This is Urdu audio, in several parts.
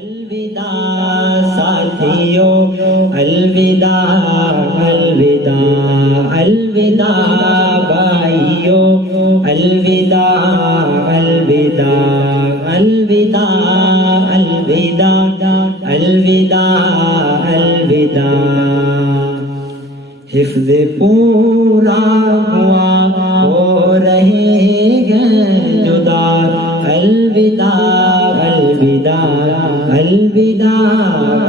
الوداع ساتھیوں، الوداع الوداع الوداع بھائیوں، الوداع الوداع الوداع الوداع الوداع الوداع۔ حفظ پورا ہوا ہو رہے ہیں جدا، الوداع الوداع الوداع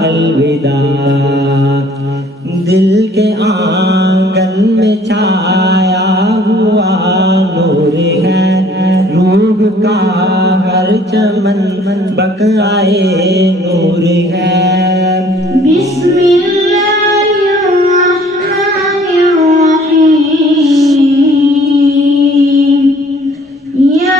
الوداع۔ دل کے آنگن میں چھایا ہوا نور ہے، روح کا ہر چمن بقائے نور ہے۔ بسم اللہ الرحمن الرحیم، یا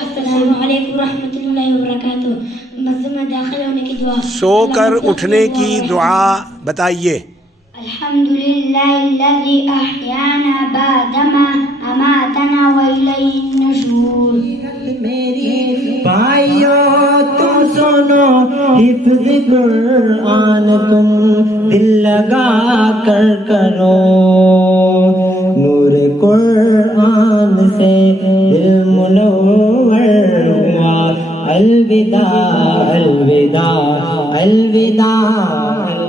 السلام علیکم ورحمۃ اللہ وبرکاتہ۔ مسجد میں داخل ہونے کی دعا۔ سو کر اٹھنے کی دعا بتائیے۔ الحمدللہ الذی احیانا بعدما اماتنا والیہ النشور۔ میری بھائیوں تم سنو، حفظ قرآن تم دل لگا کر کرو، نور قرآن سے دل منور ہوا، الوداع الوداع الوداع